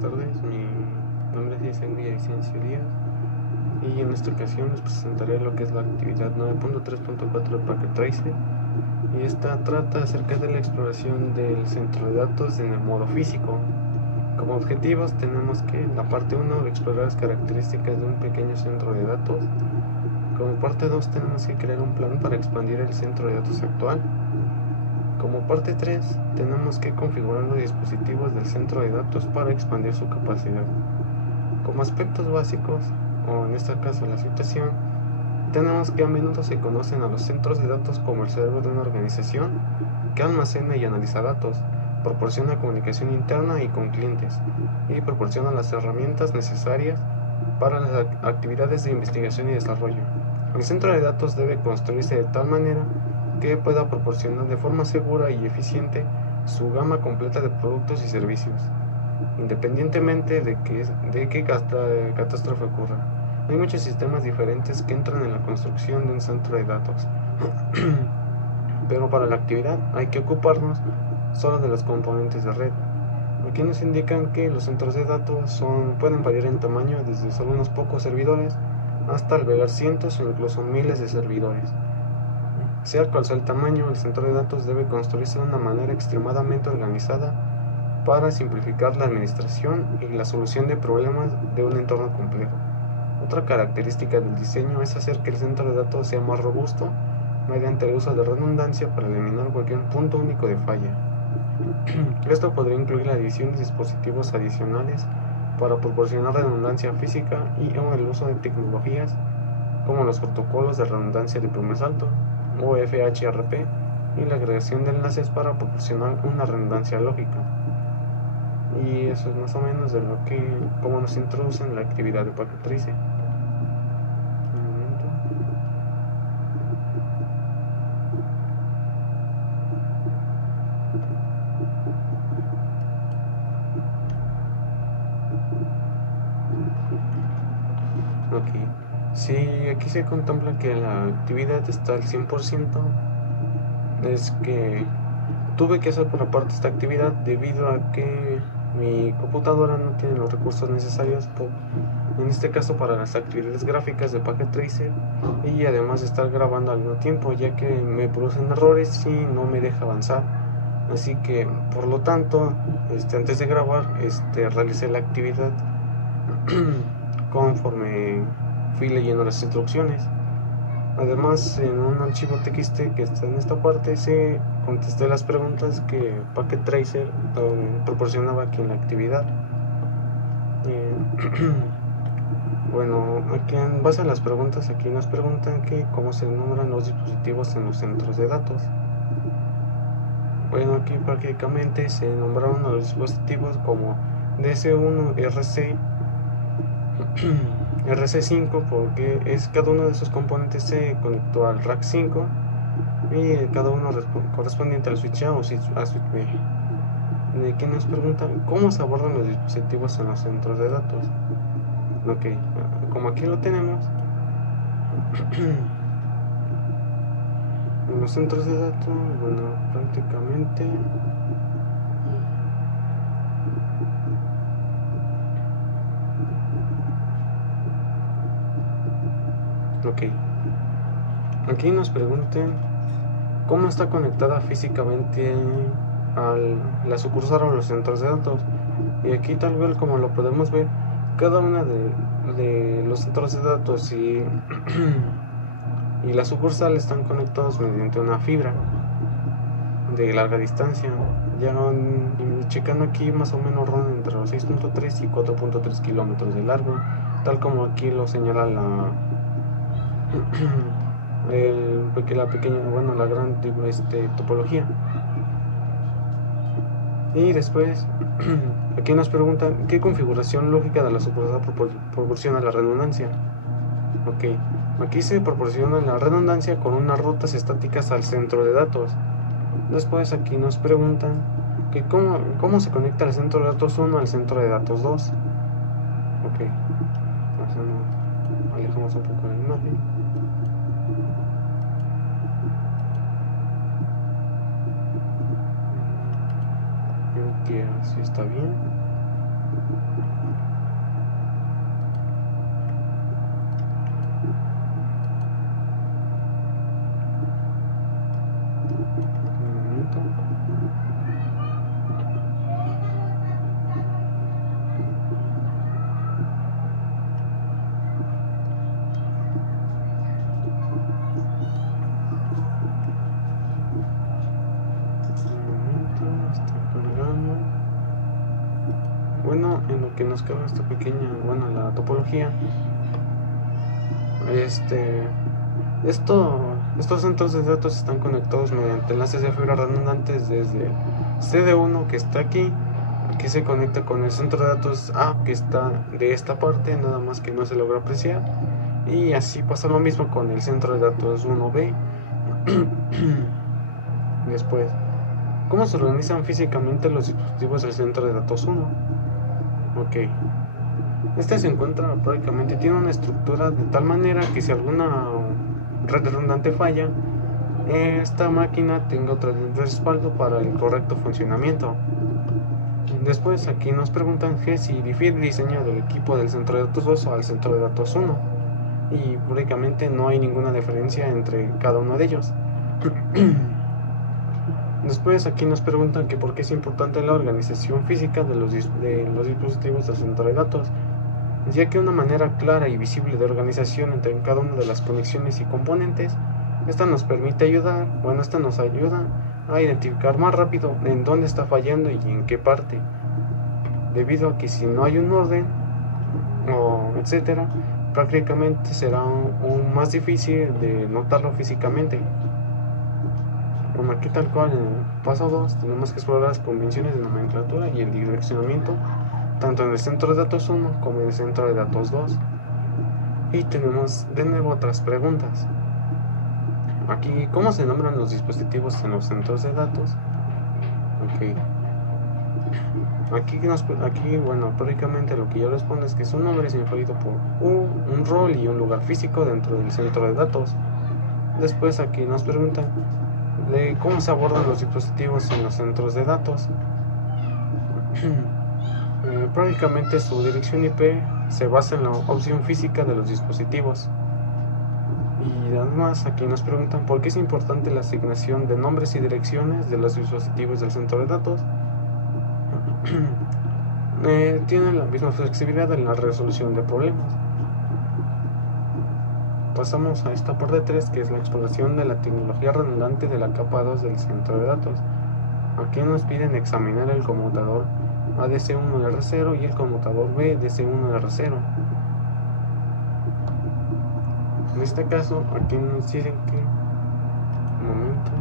tardes. Mi nombre es Isaac Villavicencio Díaz y en esta ocasión les presentaré lo que es la actividad 9.3.4 de Packet Tracer, y esta trata acerca de la exploración del centro de datos en el modo físico. Como objetivos tenemos que en la parte 1 explorar las características de un pequeño centro de datos. Como parte 2 tenemos que crear un plan para expandir el centro de datos actual. Como parte 3 tenemos que configurar los dispositivos del centro de datos para expandir su capacidad. Como aspectos básicos, o en este caso la situación, tenemos que a menudo se conocen a los centros de datos como el cerebro de una organización que almacena y analiza datos, proporciona comunicación interna y con clientes, y proporciona las herramientas necesarias para las actividades de investigación y desarrollo. El centro de datos debe construirse de tal manera que pueda proporcionar de forma segura y eficiente su gama completa de productos y servicios, independientemente de qué catástrofe ocurra. Hay muchos sistemas diferentes que entran en la construcción de un centro de datos, pero para la actividad hay que ocuparnos solo de los componentes de red. Aquí nos indican que los centros de datos pueden variar en tamaño desde solo unos pocos servidores hasta albergar cientos o incluso miles de servidores. Sea cual sea el tamaño, el centro de datos debe construirse de una manera extremadamente organizada para simplificar la administración y la solución de problemas de un entorno complejo. Otra característica del diseño es hacer que el centro de datos sea más robusto mediante el uso de redundancia para eliminar cualquier punto único de falla. Esto podría incluir la adición de dispositivos adicionales para proporcionar redundancia física y el uso de tecnologías como los protocolos de redundancia de primer salto o FHRP y la agregación de enlaces para proporcionar una redundancia lógica. Y eso es más o menos de cómo nos introduce en la actividad de Packet Tracer. Ok, si aquí se contempla que la actividad está al 100%, es que tuve que hacer por aparte esta actividad debido a que mi computadora no tiene los recursos necesarios en este caso para las actividades gráficas de Packet Tracer, y además de estar grabando al mismo tiempo, ya que me producen errores y no me deja avanzar. Así que por lo tanto antes de grabar realicé la actividad conforme fui leyendo las instrucciones. Además, en un archivo TXT que está en esta parte, se contesté las preguntas que Packet Tracer proporcionaba aquí en la actividad. Bueno, aquí en base a las preguntas, aquí nos preguntan que cómo se nombran los dispositivos en los centros de datos. Bueno, aquí prácticamente se nombraron a los dispositivos como DS1, RC, RC5, porque cada uno de esos componentes se conectó al rack 5 y cada uno correspondiente al switch A o switch B. De que nos preguntan cómo se abordan los dispositivos en los centros de datos. Ok, como aquí lo tenemos, en los centros de datos, bueno, prácticamente ok, aquí nos preguntan cómo está conectada físicamente a la sucursal o los centros de datos, y aquí tal vez como lo podemos ver, cada una de los centros de datos y la sucursal están conectados mediante una fibra de larga distancia. Ya checando aquí, más o menos rondan entre los 6.3 y 4.3 kilómetros de largo, tal como aquí lo señala la gran topología. Y después aquí nos preguntan qué configuración lógica de la sucursal proporciona la redundancia. Ok, aquí se proporciona la redundancia con unas rutas estáticas al centro de datos. Después aquí nos preguntan que cómo se conecta el centro de datos 1 al centro de datos 2. Ok, alejamos un poco la imagen. Creo que así está bien. Bueno, en lo que nos carga esta pequeña, la topología, estos centros de datos están conectados mediante enlaces de fibra redundantes desde el CD1 que está aquí, que se conecta con el centro de datos A que está de esta parte, nada más que no se logra apreciar, y así pasa lo mismo con el centro de datos 1B. Después, ¿cómo se organizan físicamente los dispositivos del centro de datos 1? Ok, este se encuentra prácticamente, tiene una estructura de tal manera que si alguna red redundante falla, esta máquina tenga otra de respaldo para el correcto funcionamiento. Después aquí nos preguntan que si difiere el diseño del equipo del centro de datos 2 al centro de datos 1, y prácticamente no hay ninguna diferencia entre cada uno de ellos. Después aquí nos preguntan que por qué es importante la organización física de los dispositivos del centro de datos, ya que una manera clara y visible de organización entre cada una de las conexiones y componentes, esta nos ayuda a identificar más rápido en dónde está fallando y en qué parte, debido a que si no hay un orden o etcétera, prácticamente será un más difícil de notarlo físicamente. Bueno, aquí tal cual en el paso 2 tenemos que explorar las convenciones de nomenclatura y el direccionamiento tanto en el centro de datos 1 como en el centro de datos 2. Y tenemos de nuevo otras preguntas. Aquí, ¿cómo se nombran los dispositivos en los centros de datos? Ok. Aquí, prácticamente lo que yo respondo es que su nombre es influido por un rol y un lugar físico dentro del centro de datos. Después aquí nos preguntan de cómo se abordan los dispositivos en los centros de datos. Prácticamente su dirección IP se basa en la opción física de los dispositivos. Y además aquí nos preguntan por qué es importante la asignación de nombres y direcciones de los dispositivos del centro de datos. Tienen la misma flexibilidad en la resolución de problemas. Pasamos a esta parte 3, que es la exploración de la tecnología redundante de la capa 2 del centro de datos. Aquí nos piden examinar el conmutador ADC1R0 y el conmutador BDC1R0. En este caso, aquí nos dicen que, un momento,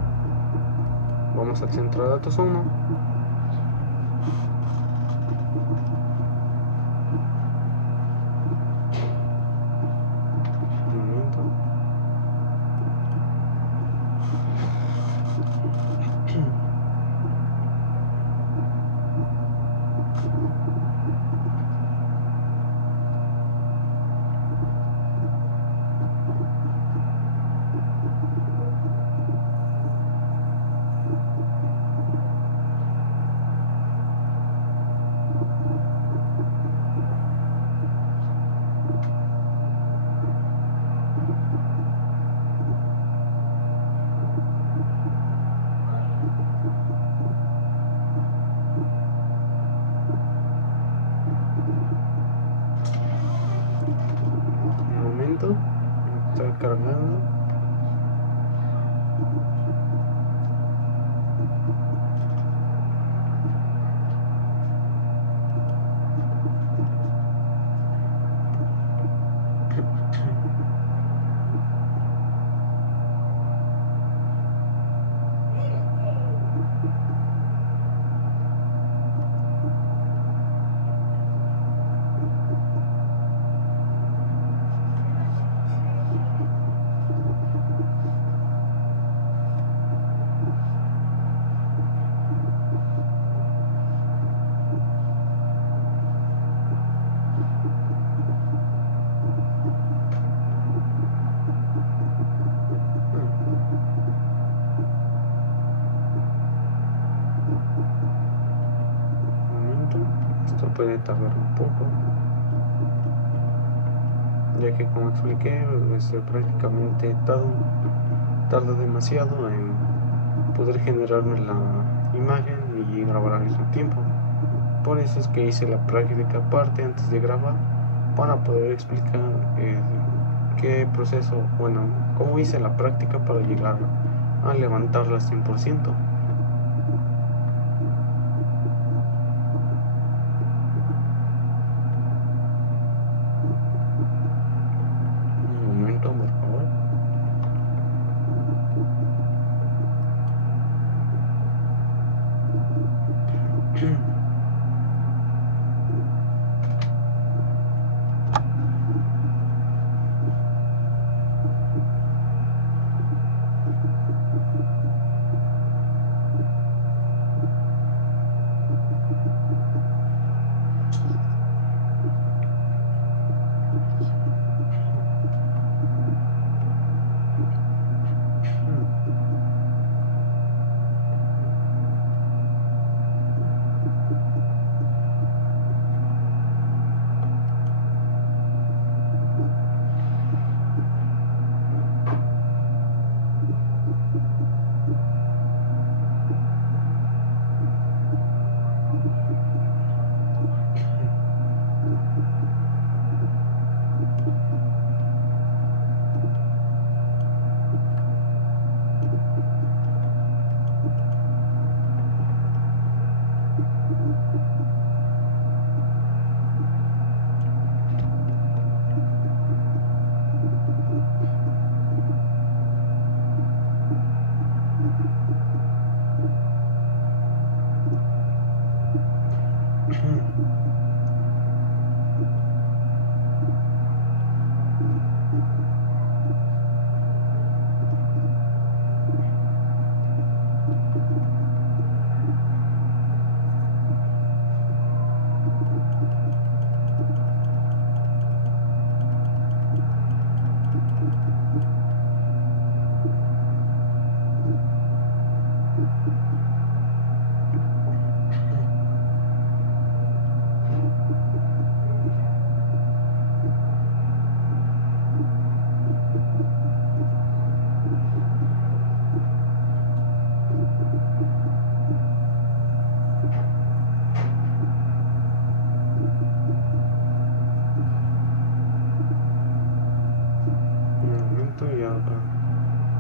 vamos al centro de datos 1. puede tardar un poco, ya que como expliqué, prácticamente tarda demasiado en poder generarme la imagen y grabar al mismo tiempo. Por eso es que hice la práctica aparte antes de grabar, para poder explicar qué proceso, bueno, cómo hice la práctica para llegar a levantarla al 100%. Un momento, por favor.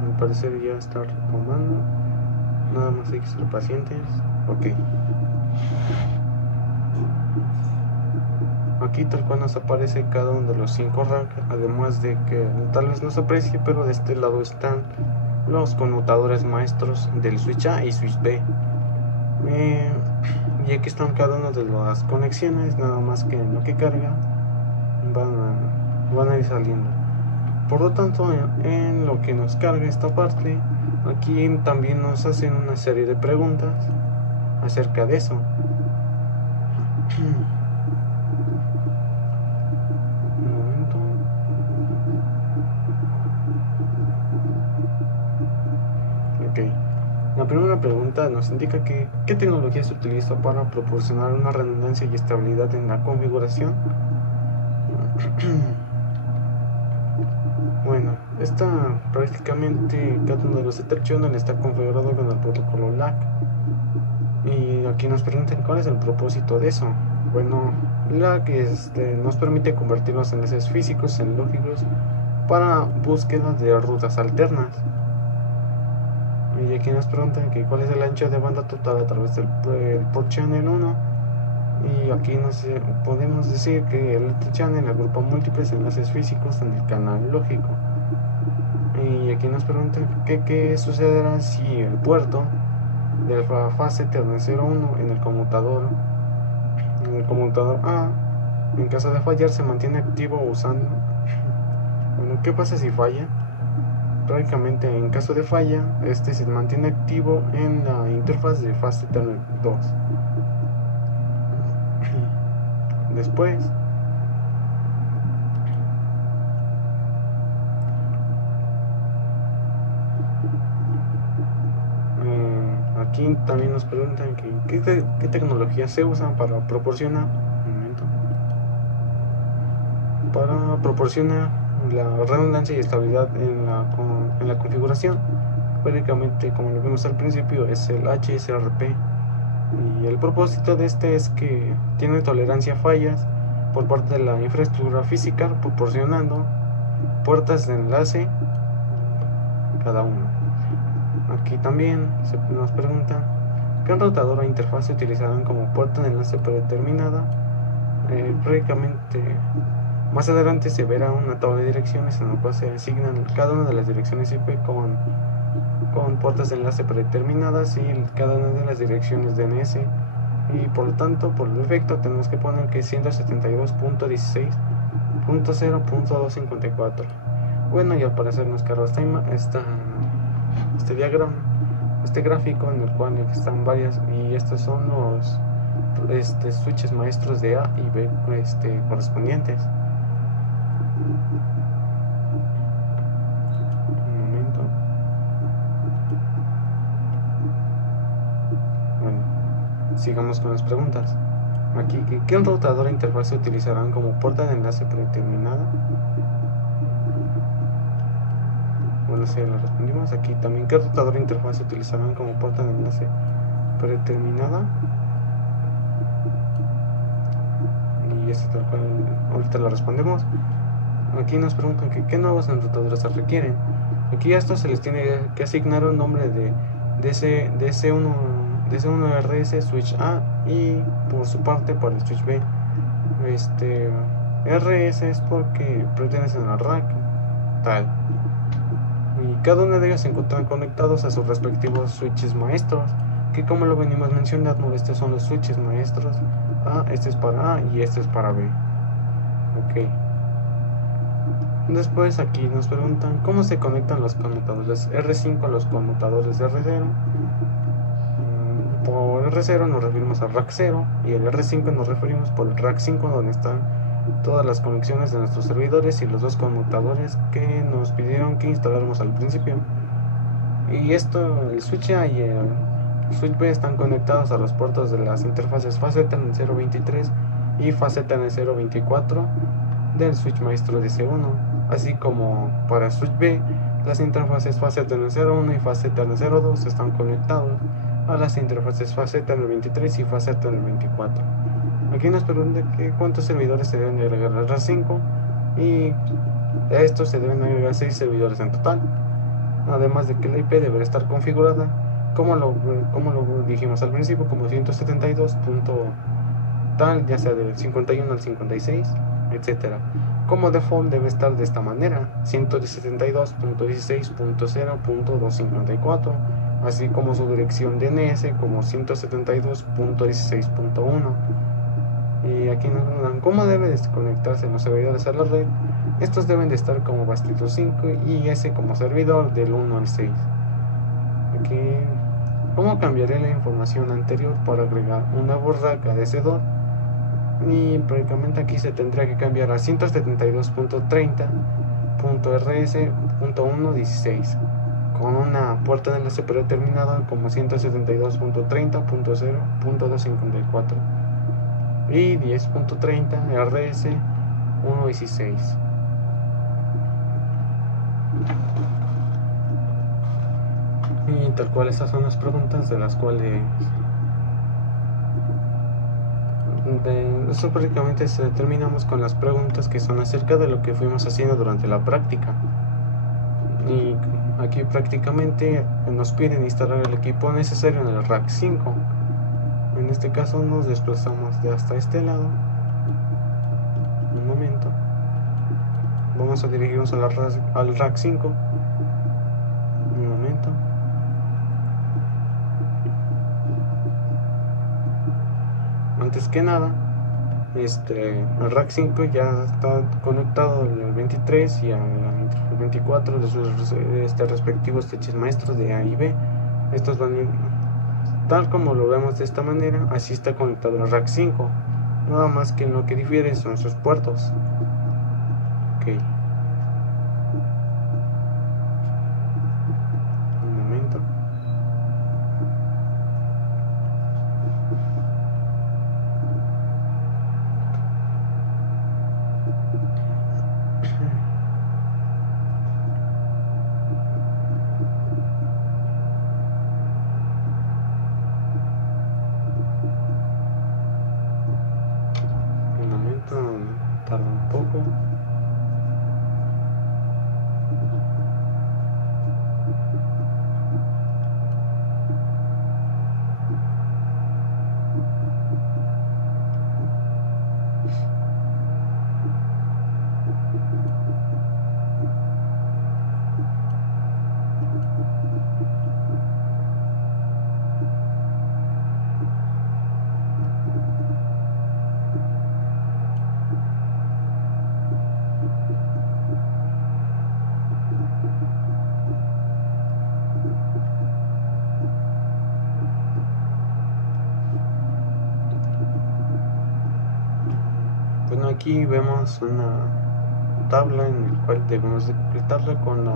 Al parecer ya está retomando, nada más hay que ser pacientes. Ok, aquí tal cual nos aparece cada uno de los 5 ranks, además de que tal vez no se aprecie, pero de este lado están los conmutadores maestros del switch A y switch B, y aquí están cada una de las conexiones, nada más que en lo que carga van a ir saliendo. Por lo tanto, en lo que nos carga esta parte, aquí también nos hacen una serie de preguntas acerca de eso. Un momento. Ok. La primera pregunta nos indica que ¿qué tecnología se utiliza para proporcionar una redundancia y estabilidad en la configuración? Bueno, prácticamente cada uno de los Ether Channel está configurado con el protocolo LAC. Y aquí nos preguntan cuál es el propósito de eso. Bueno, LAC nos permite convertir los enlaces físicos en lógicos para búsqueda de rutas alternas. Y aquí nos preguntan que cuál es el ancho de banda total a través del port channel 1. Y aquí podemos decir que el channel agrupa múltiples enlaces físicos en el canal lógico. Y aquí nos preguntan qué sucederá si el puerto de la fase Ethernet 01 en el conmutador A, en caso de fallar, se mantiene activo usando. Bueno, ¿qué pasa si falla? Prácticamente en caso de falla, se mantiene activo en la interfaz de fase Ethernet 2. Después, aquí también nos preguntan qué tecnología se usan para proporcionar para proporcionar la redundancia y estabilidad en la configuración. Prácticamente, como lo vimos al principio, es el HSRP, y el propósito de este es que tiene tolerancia a fallas por parte de la infraestructura física, proporcionando puertas de enlace cada uno. Aquí también nos pregunta ¿qué enrutador o interfaz utilizarán como puerta de enlace predeterminada? Prácticamente más adelante se verá una tabla de direcciones en la cual se asignan cada una de las direcciones IP con puertas de enlace predeterminadas y cada una de las direcciones DNS, y por lo tanto, por defecto tenemos que poner que 172.16.0.254. Bueno, y al parecer nos cargó este diagrama, este gráfico en el cual están varias, y estos son los switches maestros de A y B correspondientes. Un momento. Bueno, sigamos con las preguntas. Aquí, ¿qué enrutador e interfaz utilizarán como puerta de enlace predeterminada? Bueno, sí, lo respondimos. Aquí también, ¿qué enrutador e interfaz utilizarán como puerta de enlace predeterminada? Y esto tal cual ahorita lo respondemos. Aquí nos preguntan que qué nuevos enrutadores se requieren. Aquí a estos se les tiene que asignar un nombre de DC1RS Switch A, y por su parte para el Switch B RS es porque pertenecen al rack tal, y cada uno de ellos se encuentran conectados a sus respectivos switches maestros, que como lo venimos mencionando, estos son los switches maestros A, este es para A y este es para B. Ok. Después aquí nos preguntan cómo se conectan los conmutadores R5 a los conmutadores R0. Por R0 nos referimos al rack 0, y el R5 nos referimos por el rack 5, donde están todas las conexiones de nuestros servidores y los dos conmutadores que nos pidieron que instaláramos al principio. Y esto, el switch A y el switch B están conectados a los puertos de las interfaces FASETA en el 023 y FASETA en el 024 del switch maestro de C1, así como para el switch B las interfaces FASETA en el 01 y FASETA en el 02 están conectados a las interfaces FASETA en el 23 y FASETA en el 24. Aquí nos pregunta que cuántos servidores se deben de agregar al RAS5, y a estos se deben agregar 6 servidores en total, además de que la IP deberá estar configurada como lo dijimos al principio, como 172. Tal, ya sea del 51 al 56, etc. Como default debe estar de esta manera: 172.16.0.254, así como su dirección DNS como 172.16.1. Y aquí nos preguntan cómo debe desconectarse los servidores a la red. Estos deben de estar como Bastito 5 y ese como servidor del 1 al 6. Aquí, ¿cómo cambiaré la información anterior para agregar un nuevo rack a DC2? Y prácticamente aquí se tendría que cambiar a 172.30.rs.1.16 con una puerta de enlace predeterminada como 172.30.0.254 y 10.30 RS 1.16. Y tal cual, esas son las preguntas de las cuales eso prácticamente terminamos con las preguntas que son acerca de lo que fuimos haciendo durante la práctica. Y aquí prácticamente nos piden instalar el equipo necesario en el rack 5. En este caso nos desplazamos de hasta este lado. Un momento. Vamos a dirigirnos al rack 5. Un momento. Antes que nada, el rack 5 ya está conectado al 23 y al 24 de sus respectivos switches maestros de A y B. Estos van tal como lo vemos de esta manera, así está conectado el rack 5, nada más que lo que difiere son sus puertos. Ok. Un momento. aquí vemos una tabla en la cual debemos de completarla con las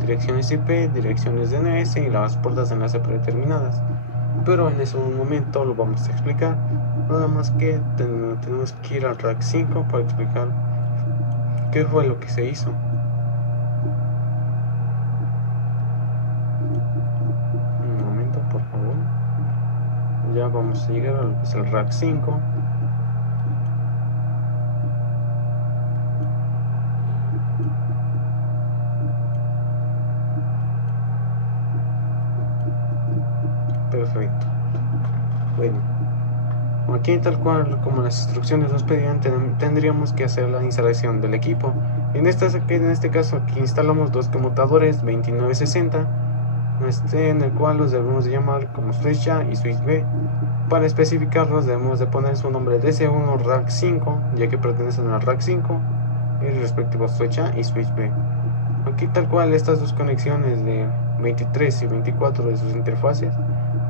direcciones IP, direcciones DNS y las puertas de enlace predeterminadas. Pero en ese momento lo vamos a explicar. Nada más que tenemos que ir al rack 5 para explicar qué fue lo que se hizo. Un momento, por favor. Ya vamos a llegar a lo que es el rack 5. Perfecto. Bueno, aquí tal cual como las instrucciones nos pedían, tendríamos que hacer la instalación del equipo. En este caso aquí instalamos dos conmutadores 2960, en el cual los debemos de llamar como switch A y switch B. Para especificarlos debemos de poner su nombre DC1 rack 5, ya que pertenecen al rack 5, y el respectivo switch A y switch B. Aquí tal cual estas dos conexiones de 23 y 24 de sus interfaces,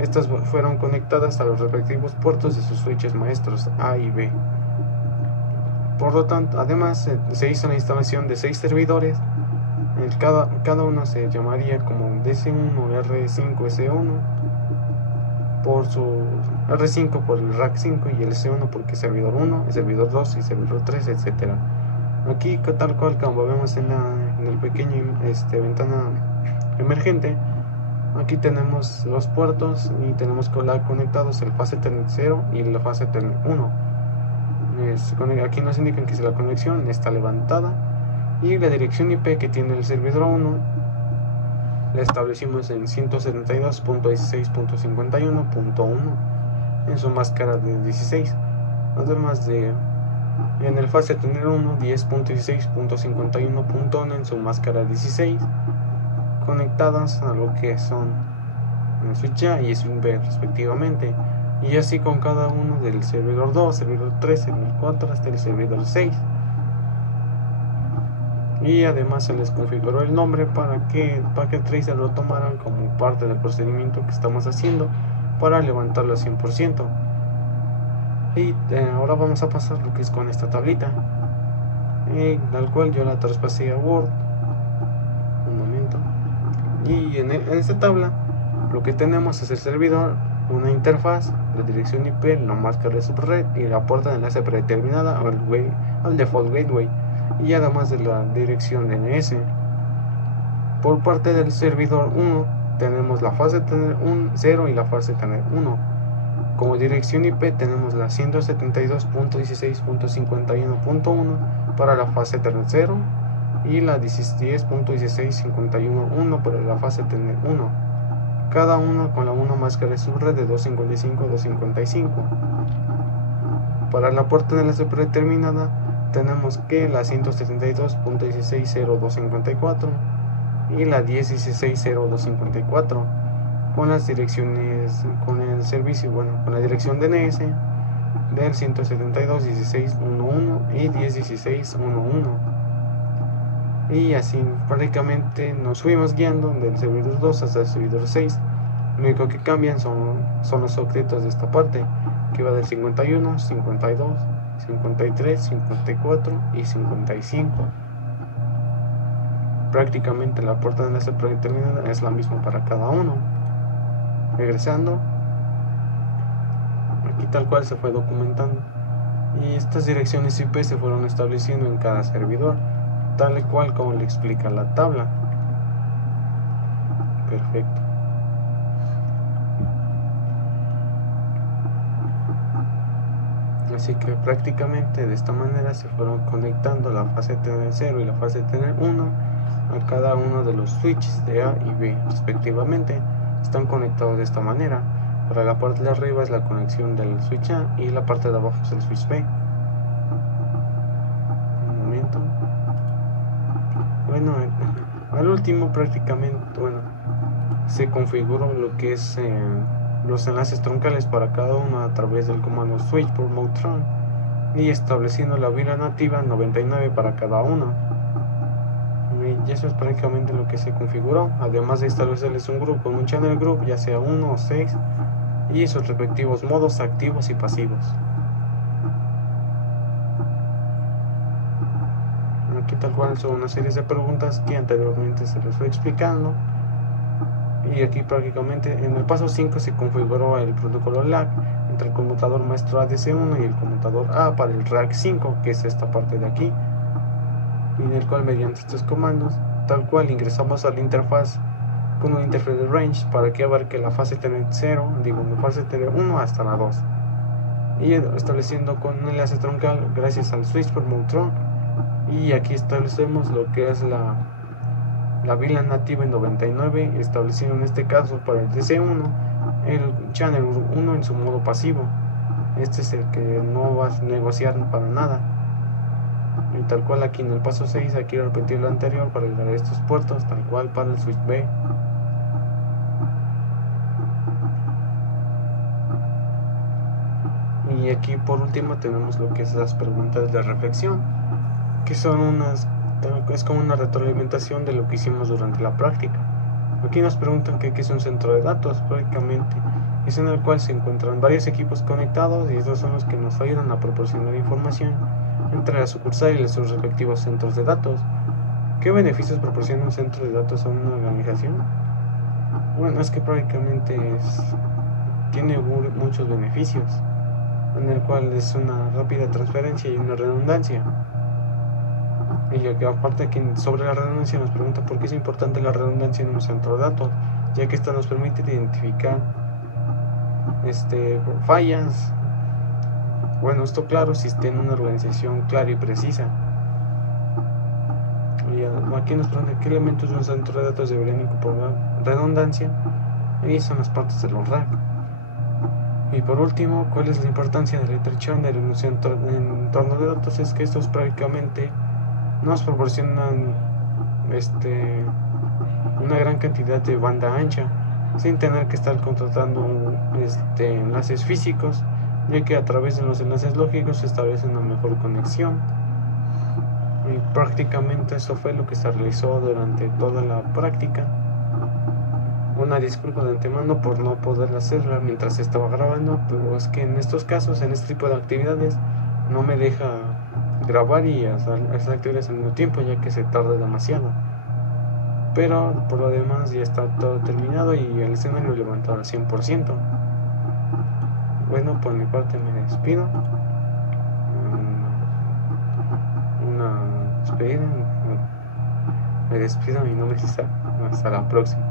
estas fueron conectadas a los respectivos puertos de sus switches maestros A y B. Por lo tanto, además se hizo la instalación de 6 servidores. Cada uno se llamaría como DC1 R5S1 por su R5 por el rack 5 y el S1 porque es servidor 1, el servidor 2 y servidor 3, etc. Aquí tal cual como vemos en el pequeño ventana emergente, aquí tenemos los puertos y tenemos conectados el fase Ethernet 0 y la fase Ethernet 1. Aquí nos indican que la conexión está levantada y la dirección IP que tiene el servidor 1 la establecimos en 172.16.51.1 en su máscara de 16. Además de en el fase Ethernet 1 10.16.51.1 en su máscara 16, conectadas a lo que son el switch A y switch B respectivamente, y así con cada uno del servidor 2, servidor 3, servidor 4 hasta el servidor 6. Y además se les configuró el nombre para que Packet Tracer lo tomaran como parte del procedimiento que estamos haciendo para levantarlo al 100%. Y ahora vamos a pasar lo que es con esta tablita, al cual yo la traspasé a Word. Un momento. Y en esta tabla lo que tenemos es el servidor, una interfaz, la dirección IP, la máscara de subred y la puerta de enlace predeterminada al default gateway, y además de la dirección DNS. Por parte del servidor 1 tenemos la fase Ethernet 0 y la fase Ethernet 1. Como dirección IP tenemos la 172.16.51.1 para la fase Ethernet 0 y la 10.16.51.1 para la fase Ethernet 1, cada uno con la máscara de subred de 255 255. Para la puerta de enlace predeterminada tenemos que la 172.16.0254 y la 10.16.0254 con las direcciones, con el servicio, con la dirección DNS del 172.16.11 y 10.16.11. Y así prácticamente nos fuimos guiando del servidor 2 hasta el servidor 6. Lo único que cambian son los objetos de esta parte, que va del 51, 52, 53, 54 y 55. Prácticamente la puerta de enlace predeterminada es la misma para cada uno. Regresando, aquí tal cual se fue documentando, y estas direcciones IP se fueron estableciendo en cada servidor, tal y cual como le explica la tabla. Perfecto. Así que prácticamente de esta manera se fueron conectando la fase Ethernet 0 y la fase Ethernet 1 a cada uno de los switches de A y B respectivamente. Están conectados de esta manera. Para la parte de arriba es la conexión del switch A y la parte de abajo es el switch B. Un momento. Bueno, al último prácticamente, se configuró lo que es los enlaces troncales para cada uno a través del comando switch por Motron, y estableciendo la vila nativa 99 para cada uno. Y eso es prácticamente lo que se configuró, además de establecerles un grupo, un channel group, ya sea 1 o 6, y sus respectivos modos activos y pasivos. tal cual son una serie de preguntas que anteriormente se les fue explicando. Y aquí prácticamente en el paso 5 se configuró el protocolo LAC entre el conmutador maestro ADC1 y el conmutador A para el RAC 5, que es esta parte de aquí, en el cual mediante estos comandos tal cual ingresamos a la interfaz con un interfaz de range para que abarque la fase TNT0, la fase TNT1 hasta la 2, y estableciendo con un enlace troncal gracias al switch por mode trunk. Y aquí establecemos lo que es la VLAN nativa en 99, estableciendo en este caso para el DC1 el channel 1 en su modo pasivo. Este es el que no va a negociar para nada. Y tal cual aquí en el paso 6 aquí repetir lo anterior para agregar estos puertos, tal cual para el switch B. Y aquí por último tenemos lo que es las preguntas de reflexión, que son es como una retroalimentación de lo que hicimos durante la práctica. Aquí nos preguntan qué es un centro de datos. Prácticamente es en el cual se encuentran varios equipos conectados, y estos son los que nos ayudan a proporcionar información entre la sucursal y sus respectivos centros de datos. ¿Qué beneficios proporciona un centro de datos a una organización? Bueno, es que prácticamente tiene muchos beneficios, en el cual es una rápida transferencia y una redundancia. Y que aparte que sobre la redundancia nos pregunta por qué es importante la redundancia en un centro de datos, ya que esta nos permite identificar fallas. Bueno, esto claro si está en una organización clara y precisa. Y aquí nos pregunta qué elementos de un centro de datos deberían incorporar redundancia, y son las partes de los RAC. Y por último, ¿cuál es la importancia de la interacción de un entorno de datos? Es que estos prácticamente nos proporcionan una gran cantidad de banda ancha sin tener que estar contratando enlaces físicos, ya que a través de los enlaces lógicos se establece una mejor conexión. Y prácticamente eso fue lo que se realizó durante toda la práctica. Una disculpa de antemano por no poder hacerla mientras estaba grabando, pero es que en estos casos, en este tipo de actividades, no me deja grabar y hacer actividades al mismo tiempo, ya que se tarda demasiado. Pero por lo demás ya está todo terminado y el escenario levantado al 100%. Bueno, por mi parte me despido. Una despedida. Me despido, mi nombre es Isaac. Hasta la próxima.